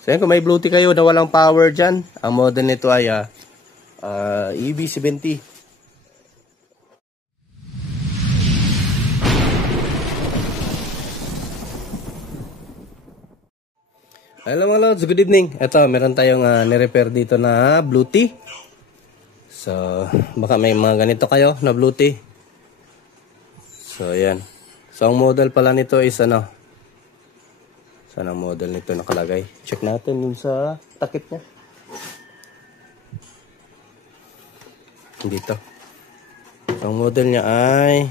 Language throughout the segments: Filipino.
So yan, kung may Bluetooth kayo na walang power dyan, ang model nito ay EB70. Hello mga lods, good evening. Ito, meron tayong nirepair dito na Bluetooth. So, baka may mga ganito kayo na Bluetooth. So, yan. So, ang model pala nito is ano? Saan ang model nito nakalagay? Check natin dun sa takip niya. Dito. So, ang model niya ay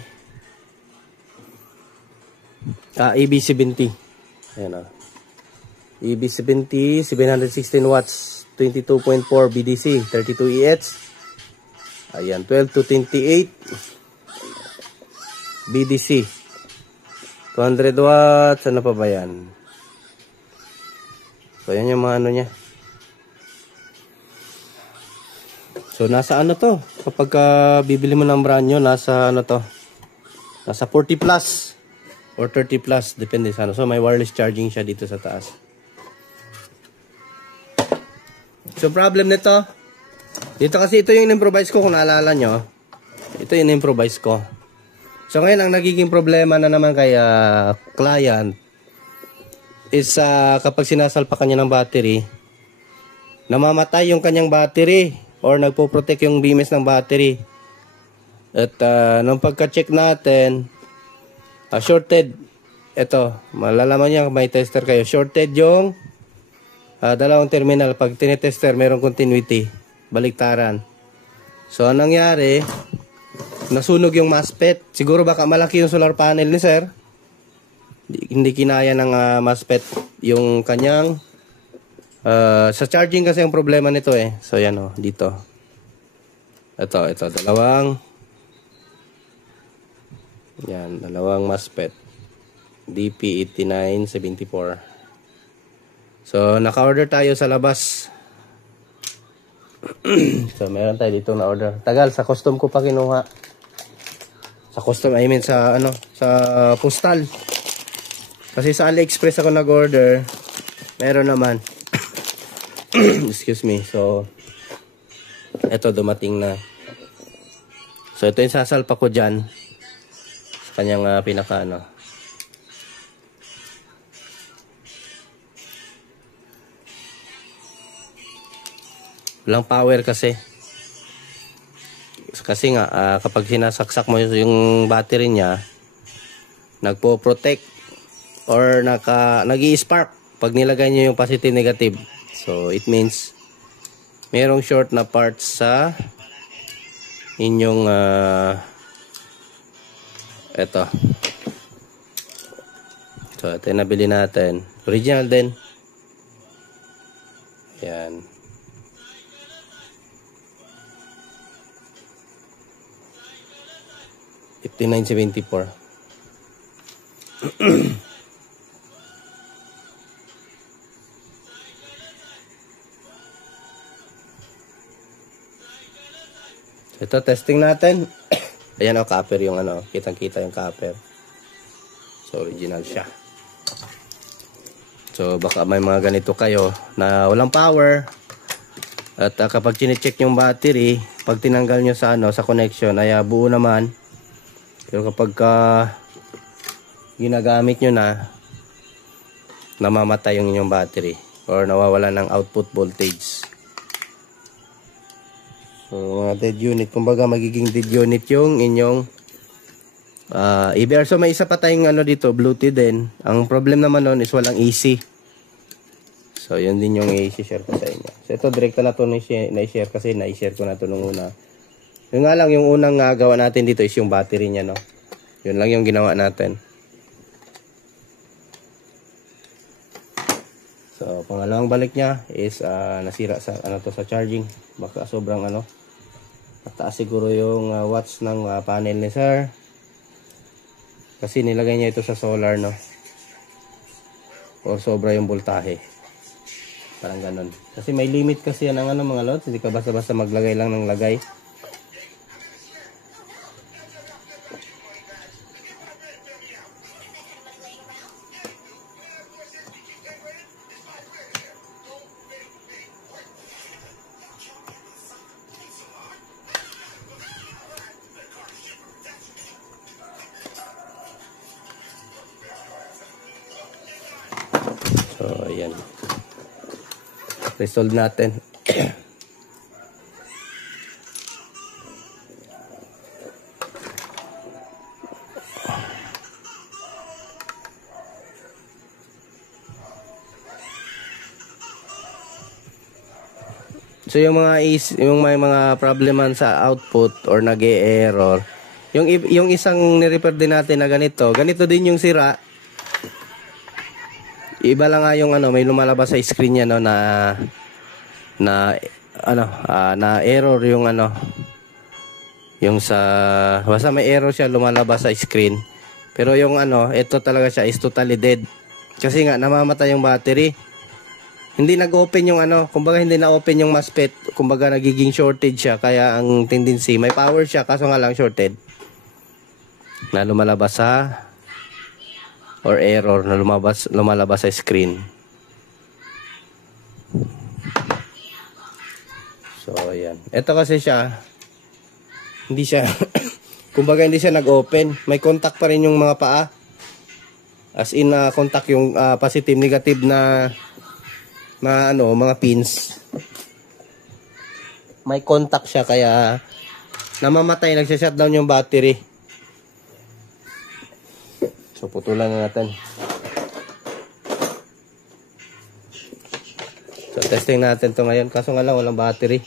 EB70. Ayan o. EB70, 716 watts, 22.4 BDC, 32 EH. Ayan, 12 to 28 BDC. 200 watts, ano pa ba yan? So, yan yung mga ano niya. So, nasa ano to? Kapag bibili mo ng brand nyo, nasa ano to? Nasa 40 plus or 30 plus, depende sa ano. So, may wireless charging siya dito sa taas. So, problem nito, dito kasi ito yung in-improvise ko, kung naalala nyo. Ito yung in-improvise ko. So, ngayon, ang nagiging problema na naman kay client is kapag sinasalpakan niya ng battery, namamatay yung kanyang battery or nagpo-protect yung BMS ng battery. At nung pagka-check natin, shorted. Ito, malalaman niya, may tester kayo. Shorted yung dalawang terminal. Pag tinetester, mayroong continuity. Baliktaran. So, anong nangyari? Nasunog yung MOSFET. Siguro baka malaki yung solar panel ni sir. Hindi kinaya ng MOSFET yung kanyang sa charging kasi ang problema nito eh. So, yan o. Dito. Ito. Dalawang MOSFET. DP8974. So, naka-order tayo sa labas. So, meron tayo dito na order. Tagal, sa custom ko pa kinuha. Sa custom, I mean sa postal. Kasi sa AliExpress ako nag-order. Meron naman. Excuse me. So, eto dumating na. So, ito yung sasalpa ko dyan. Sa kanyang pinaka ano. Walang power kasi. Kasi nga, kapag sinasaksak mo yung battery niya, nagpo-protect or nag-i-spark pag nilagay niyo yung positive negative. So, it means merong short na parts sa inyong eto. So, ito yung nabili natin. Original din. Yan. $59.74. Ito, testing natin. Ayan o, copper yung ano. Kitang-kita yung copper. So, original siya. So, baka may mga ganito kayo na walang power. At kapag chinecheck yung battery, pag tinanggal nyo sa, sa connection, ay buo naman. Pero kapag ginagamit nyo na, namamatay yung inyong battery or nawawala ng output voltage. So, mga dead unit. Kumbaga, magiging dead unit yung inyong EBR. So, may isa pa tayong ano dito, Bluetooth din. Ang problem naman nun is walang AC. So, yun din yung i-share ko sa inyo. So, ito, direkta na ito na-share kasi na-share ko na ito nung una. Yung nga lang, yung unang gawa natin dito is yung battery niya, no? Yun lang yung ginawa natin. So, pangalawang balik niya is nasira sa, sa charging. Baka sobrang, mataas siguro yung watts ng panel ni sir. Kasi nilagay niya ito sa solar, no? O sobra yung voltahe. Parang ganun. Kasi may limit kasi yan ang mga lods. Hindi ka basta-basta maglagay lang ng lagay. So, ayan. Resolve natin. So yung may mga probleman sa output or nag-e-error, yung isang ni-repair din natin na ganito din yung sira. Iba lang nga yung may lumalabas sa screen niya no na error yung yung basta may error siya lumalabas sa screen. Pero yung ito talaga siya is totally dead. Kasi nga namamatay yung battery. Hindi nag-open yung kumbaga hindi na-open yung MOSFET, kumbaga nagiging shorted siya, kaya ang tendency, may power siya, kaso nga lang shorted. Na lumalabas or error na lumalabas sa screen. So, ayan. Ito kasi siya, hindi siya, kumbaga hindi siya nag-open. May contact pa rin yung mga paa. As in, contact yung positive, negative na mga pins. May contact siya kaya namamatay, nagsha-shutdown yung battery. So putulan na natin. So testing natin to ngayon, kaso nga lang walang battery.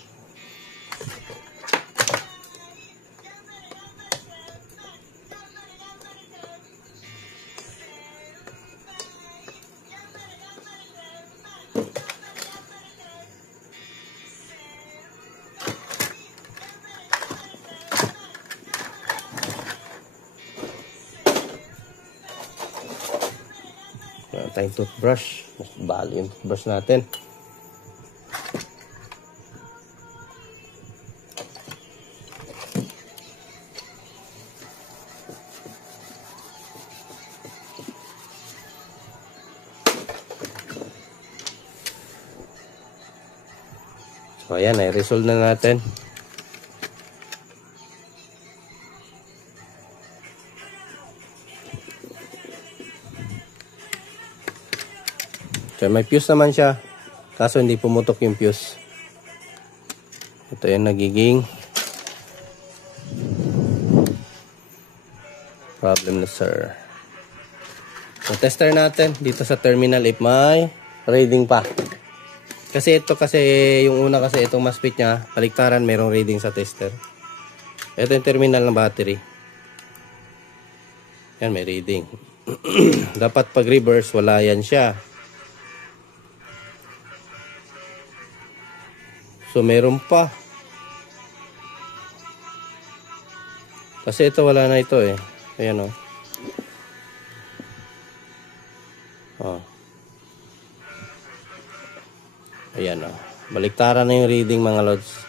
Tayong toothbrush. Bali yung toothbrush natin. So ayan, i-resolve na natin. So, may fuse naman siya, kaso hindi pumutok yung fuse. Ito yung nagiging problem na sir. So tester natin dito sa terminal if may reading pa. Kasi yung una kasi itong MOSFET niya, paliktaran, mayroong reading sa tester. Ito yung terminal ng battery. Yan, may reading. Dapat pag reverse, wala yan siya. So, meron pa. Kasi ito, wala na ito eh. Ayan o. Ayan o. Baliktaran na yung reading mga lods.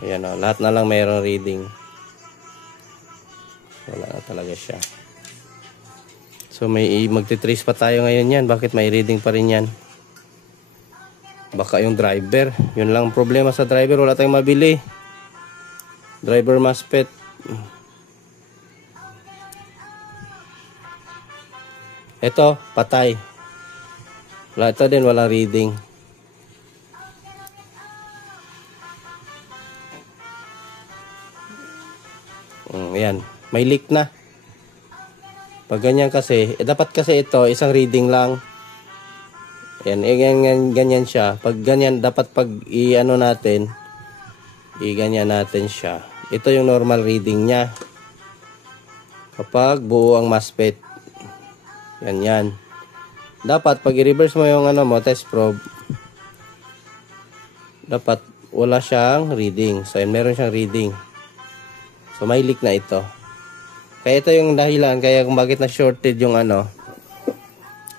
Ayan o. Lahat na lang mayroong reading. Wala na talaga siya. So, magtitrace pa tayo ngayon yan. Bakit may reading pa rin yan? Baka yung driver. Yun lang problema sa driver. Wala tayong mabili. Driver MOSFET. Ito, patay. Wala, ito din, walang reading. Ayan. May leak na. Pag ganyan kasi, dapat kasi ito, isang reading lang. Ayan, ganyan siya. Pag ganyan, dapat pag natin, ganyan natin siya. Ito yung normal reading niya. Kapag buo ang MOSFET. Ganyan. Dapat pag i-reverse mo yung test probe, dapat wala siyang reading. So, meron siyang reading. So, may leak na ito. Kaya ito yung dahilan, kaya kung bakit na shorted yung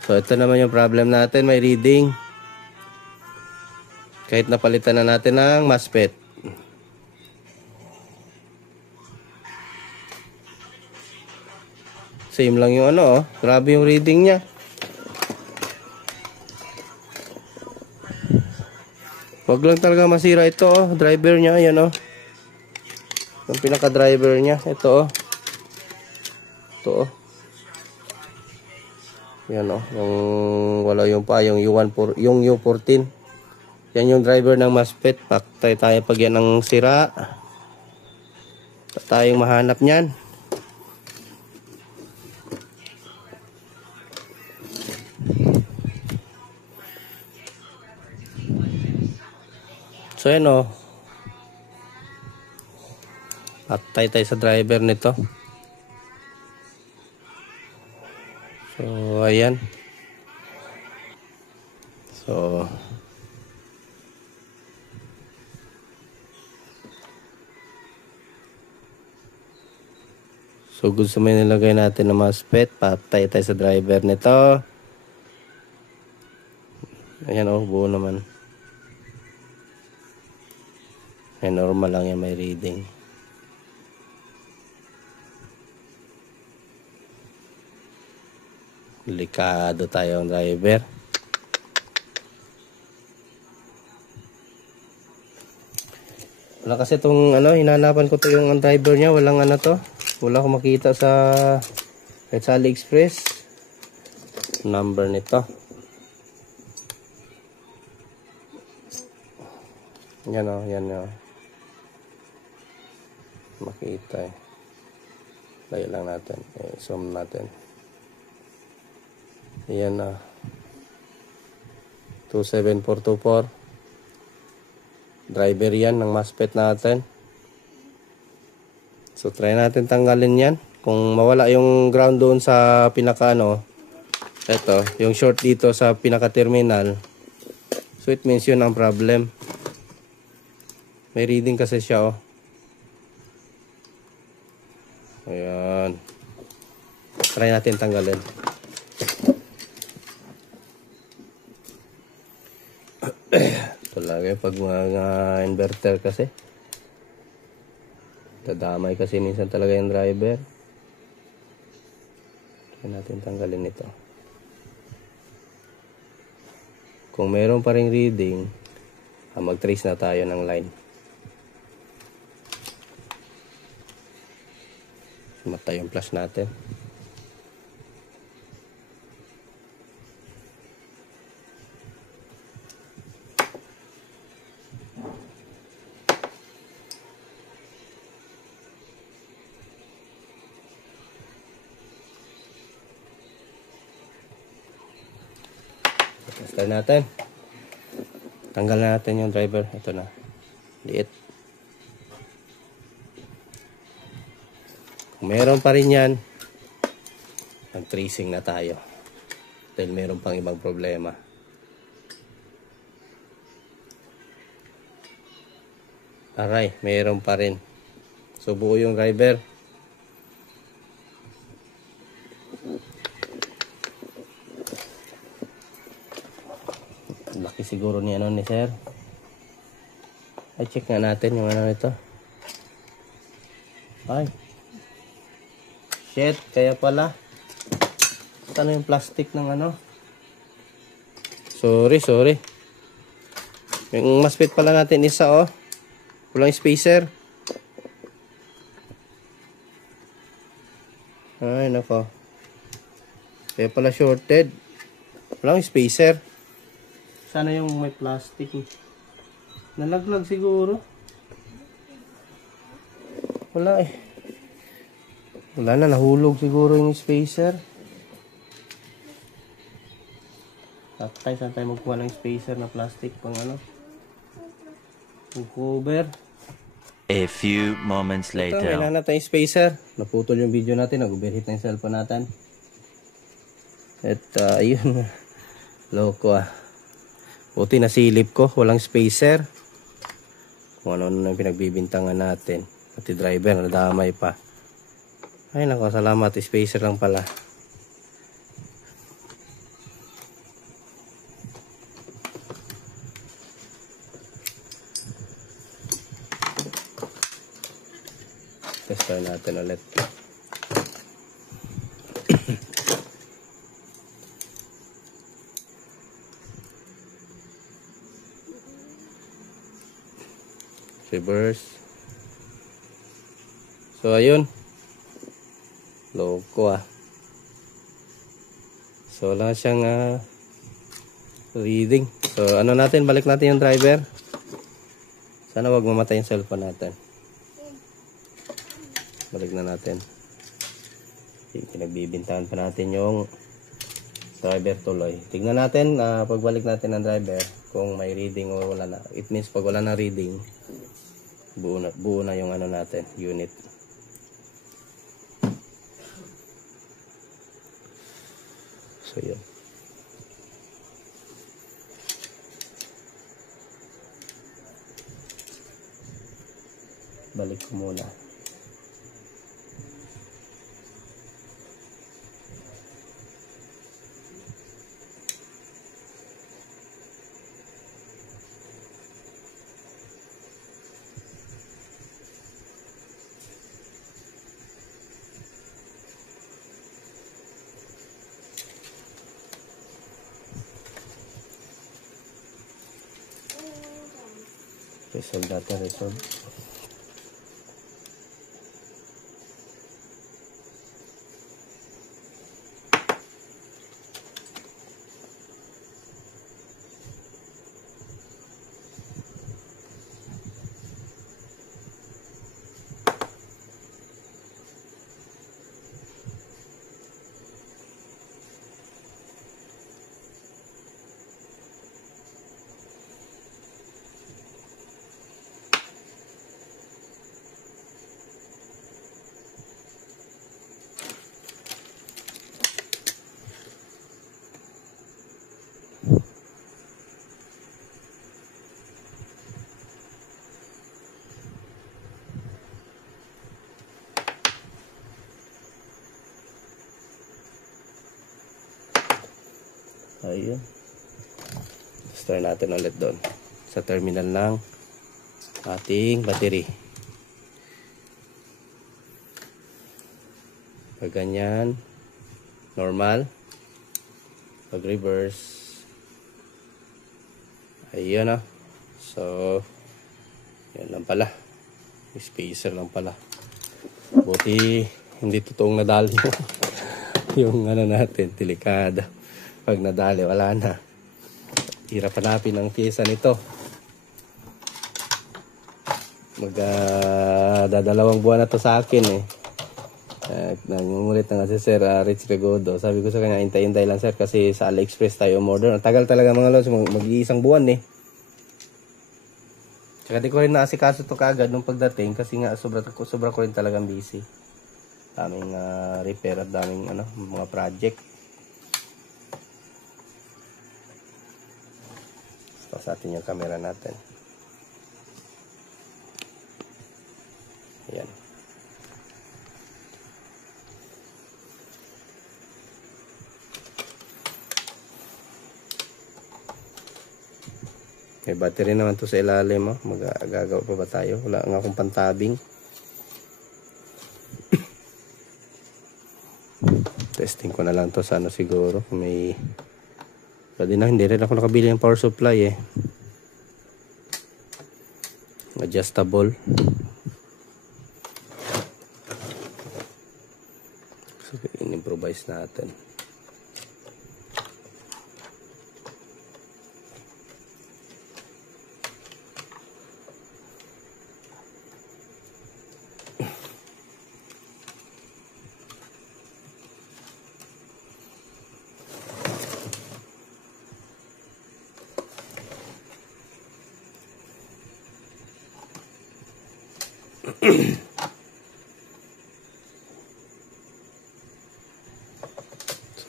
So, ito naman yung problem natin, may reading. Kahit napalitan na natin ng MOSFET. Same lang yung grabe yung reading niya. Wag lang talaga masira ito, driver niya, ayan yung pinaka-driver niya, ito Ito Yan o, yung wala yung pa, yung yung U14. Yan yung driver ng MOSFET. Paktay tayo pag yan ang sira. Tayong mahanap niyan. So yan o. Paktay tayo sa driver nito. So ayan. So gusto mo nilagay natin ng MOSFET. Patay tayo sa driver nito. Ayan o, buo naman. Ayan, normal lang yan, may reading. Delikado tayo ang driver. Wala kasi itong hinanapan ko to yung driver niya. Walang to. Wala akong makita sa AliExpress. Number nito. Yan o, yan o. Makita eh. Layo lang natin. Zoom natin. Yan na. 27424. Driver yan ng MOSFET natin. So try natin tanggalin yan. Kung mawala yung ground doon sa pinaka ito, yung short dito sa pinaka terminal. So it means yun ang problem. May reading kasi siya Ayan. Try natin tanggalin. Talaga pag mga inverter kasi. Dadamay kasi minsan talaga yung driver. Try natin tanggalin ito. Kung meron pa ring reading, mag-trace na tayo ng line. Matay yung flash natin. Try natin. Tanggal natin yung driver. Ito na. Liit. Kung meron pa rin yan, mag-tracing na tayo. Dahil meron pang ibang problema. Aray, meron pa rin. So buo yung driver. Laki siguro ni ni sir. Ay, check nga natin yung nito. Ay. Shit, kaya pala. Ano yung plastic ng Sorry. Yung MOSFET pala natin isa walang spacer. Ay, nako. Kaya pala shorted. Walang spacer. Sana yung may plastic. Nalaglag siguro. Wala eh. Wala na, nahulog siguro yung spacer. Saan tayo magkuha ng spacer na plastic pang pang cover. A few moments later. Kailangan natin yung spacer. Naputol yung video natin. Nag-overheat na yung cellphone natin. At ayun. Loko Buti nasilip ko. Walang spacer. Kung ano na pinagbibintangan natin. Pati driver, nadamay pa. Ay nako, salamat. Spacer lang pala. Test natin ulit. Reverse. So ayun. Loko So wala siyang reading. So ano natin, balik natin yung driver. Sana wag mamatay yung cellphone natin. Balik na natin. Pinagbibintahan pa natin yung driver tuloy. Tignan natin pagbalik natin ng driver kung may reading o wala na. It means pag wala na reading, buo na yung ano natin, unit. So yun. Balik ko muna. Resolve natin, resolve. Ayun. Start natin ulit doon sa terminal ng ating battery. Pag ganyan, normal. Pag reverse, ayun na. So, yan lang pala. Spacer lang pala. Buti hindi totoong nadali yung ano natin, delikado. Pag nadali, wala na. Hirap hanapin ang pyesa nito. Dadalawang buwan na to sa akin eh. Nangumulit na nga si Sir Rich Regodo. Sabi ko sa kanya, hintay-hintay lang sir kasi sa AliExpress tayo umorder. Ang tagal talaga mga lods, mag-iisang buwan eh. Tsaka di ko rin naasikaso to kagad nung pagdating kasi nga sobra ko rin talagang busy. Daming repair at daming mga project. Tapos natin yung camera natin. Ayan. May battery naman to sa ilalim. Magagawa pa ba tayo? Wala nga akong pantabing. Testing ko na lang to sa siguro. May pwede na, hindi rin ako nakabili ng power supply eh. Adjustable. So, in-improvise natin.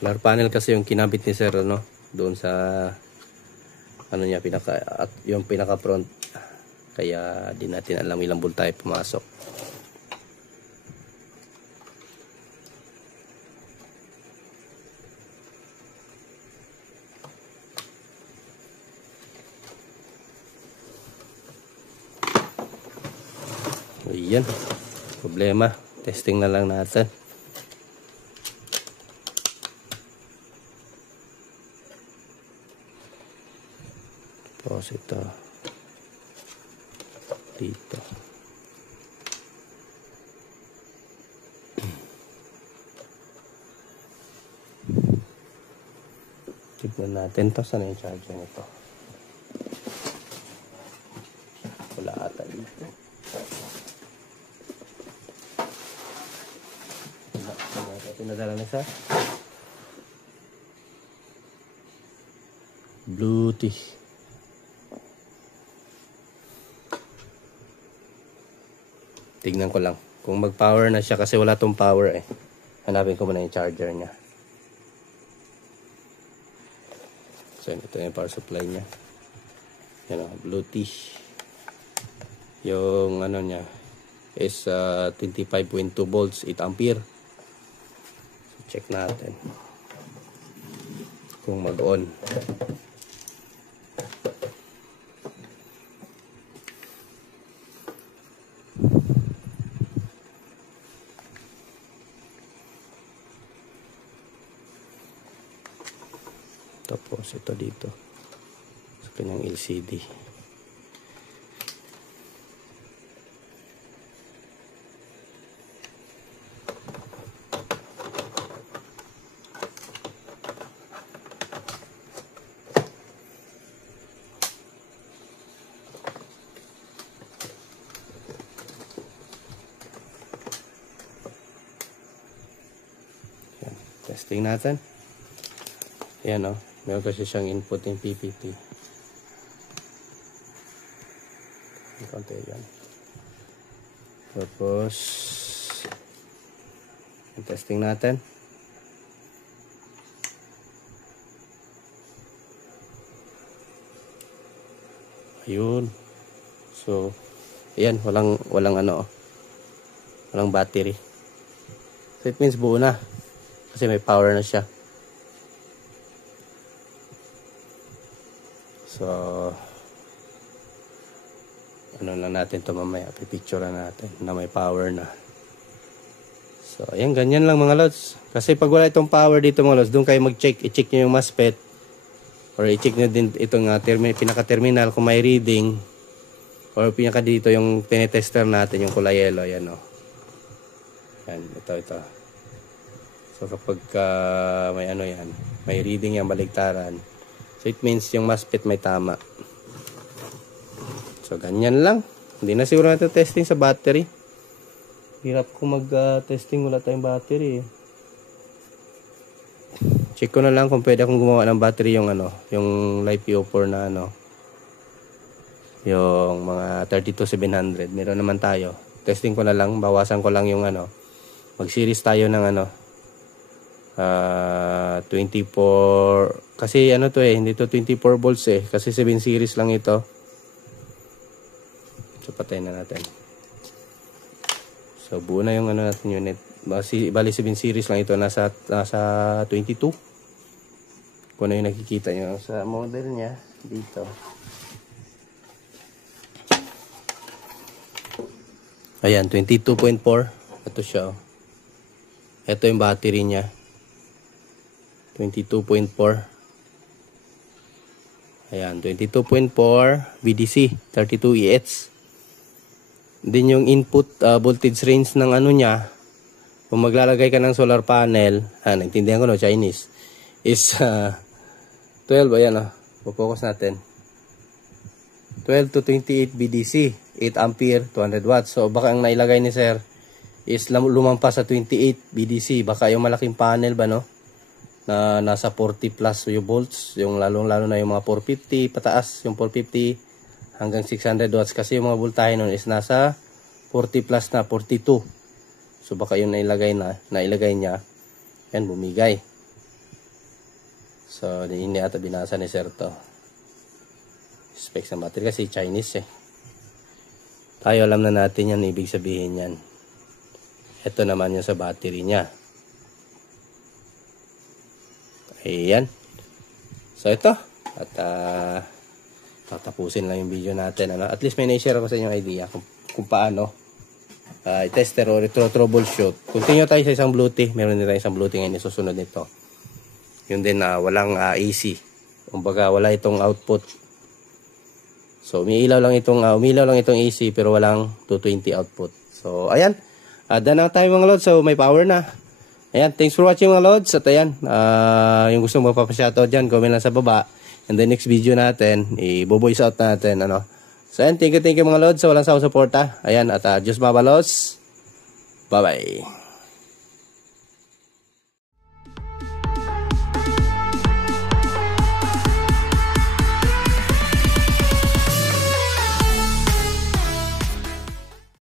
Solar panel kasi yung kinabit ni Sir doon sa niya yung pinaka front, kaya di natin alam ilang volt tayo pumasok. Ayan, problema, testing na lang natin. Tapos ito dito. Tignan natin to. Saan yung charger nito? Wala ata dito. Pinadala na sa Bluetooth. Tignan ko lang kung mag-power na siya kasi wala tong power eh. Hanapin ko muna yung charger niya. So ito yung power supply niya. Yan o, Bluetooth. Yung ano niya is 25.2 volts, 8 ampere. So check natin kung mag-on. Tapos ito dito sa kanyang LCD. Yan, testing natin. Yan o. Meron kasi siyang input yung PPT. Konti yan. Tapos, yung testing natin. Ayun. So, ayan, walang ano, walang battery. So, it means buo na. Kasi may power na siya. So, ano lang natin to mamaya, pipicture natin na may power na. So, ayan, ganyan lang mga lods. Kasi pag wala itong power dito mga lods, doon kayo mag-check, i-check nyo yung MOSFET or i-check nyo din itong pinaka-terminal kung may reading or pinaka dito yung tinetester natin, yung kulay yellow, ayan o. Ayan, ito. So, kapag may ano yan, may reading yan, baligtaran. So, it means yung MOSFET may tama. So, ganyan lang. Hindi na siguro natin testing sa battery. Hirap kung mag-testing wala tayong battery. Check ko na lang kung pwede akong gumawa ng battery yung ano, yung LiPo4 na ano. Yung mga 32700. Meron naman tayo. Testing ko na lang. Bawasan ko lang yung ano. Mag-series tayo ng ano. 24 kasi ano to hindi to 24 volts kasi 7 series lang ito. So patayin na natin. So buo na yung ano natin unit. Bali 7 series lang ito, nasa 22. Kung ano yung nakikita nyo sa model nya dito. Ayan, 22.4. Ito siya. Ito yung battery nya. 22.4. Ayan, 22.4 VDC 32EH. Din yung input voltage range ng ano niya, kung maglalagay ka ng solar panel, naintindihan ko no, Chinese, is 12, ayan focus natin. 12 to 28 VDC, 8 ampere, 200 watts. So baka ang nailagay ni sir is lumampas sa 28 VDC. Baka yung malaking panel ba no? Na nasa 40 plus yung volts, yung lalo na yung mga 450 pataas, yung 450 hanggang 600 watts kasi yung mga voltahe nun is nasa 40 plus na 42. So baka yun nailagay niya, yan bumigay. So hindi ata binasa ni sir to. Specs ng battery kasi Chinese Tayo alam na natin yan, ibig sabihin yan. Ito naman yung sa battery niya. Ayan. So ito. At tatapusin lang yung video natin. At least may na-share ako sa inyong idea kung paano i-tester o troubleshoot. Continue tayo sa isang Bluetooth. Meron din tayo isang Bluetooth ngayon isusunod nito. Yun din walang AC. Kumbaga wala itong output. So umilaw lang itong AC pero walang 220 output. So ayan. Daan na tayo mga lods. So may power na. Ayan, thanks for watching mga Lods. At ayan, yung gusto mo magpapashoutout dyan, comment lang sa baba. And the next video natin, i-voice out natin, ano. So ayan, thank you mga Lods sa walang sawang suporta. Ayan, at Diyos mabalos. Bye-bye.